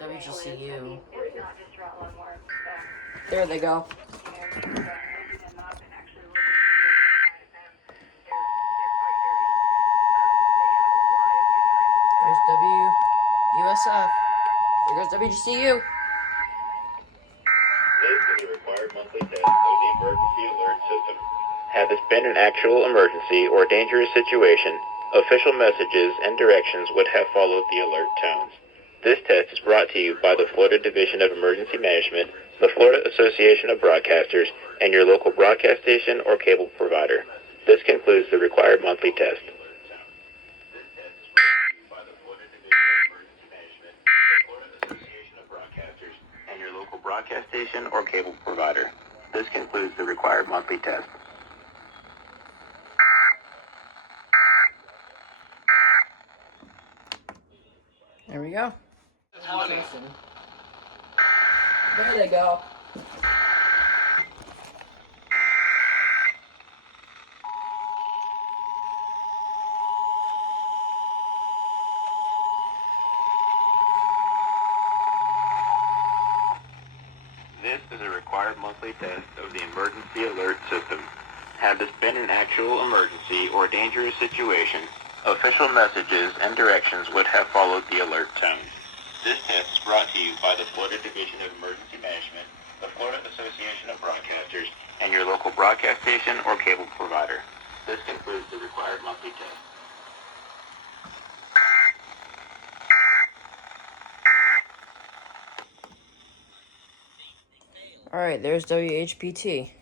WGCU. There they go. There's WUSF. There goes WGCU. This is a required monthly test of the emergency alert system. Had this been an actual emergency or dangerous situation, official messages and directions would have followed the alert tones. This test is brought to you by the Florida Division of Emergency Management, the Florida Association of Broadcasters, and your local broadcast station or cable provider. This concludes the required monthly test. Broadcast station or cable provider. This concludes the required monthly test. There we go. There they go. This is a required monthly test of the emergency alert system. Had this been an actual emergency or dangerous situation, official messages and directions would have followed the alert tone. This test is brought to you by the Florida Division of Emergency Management, the Florida Association of Broadcasters, and your local broadcast station or cable provider. This concludes the required monthly test. Alright, there's WHPT.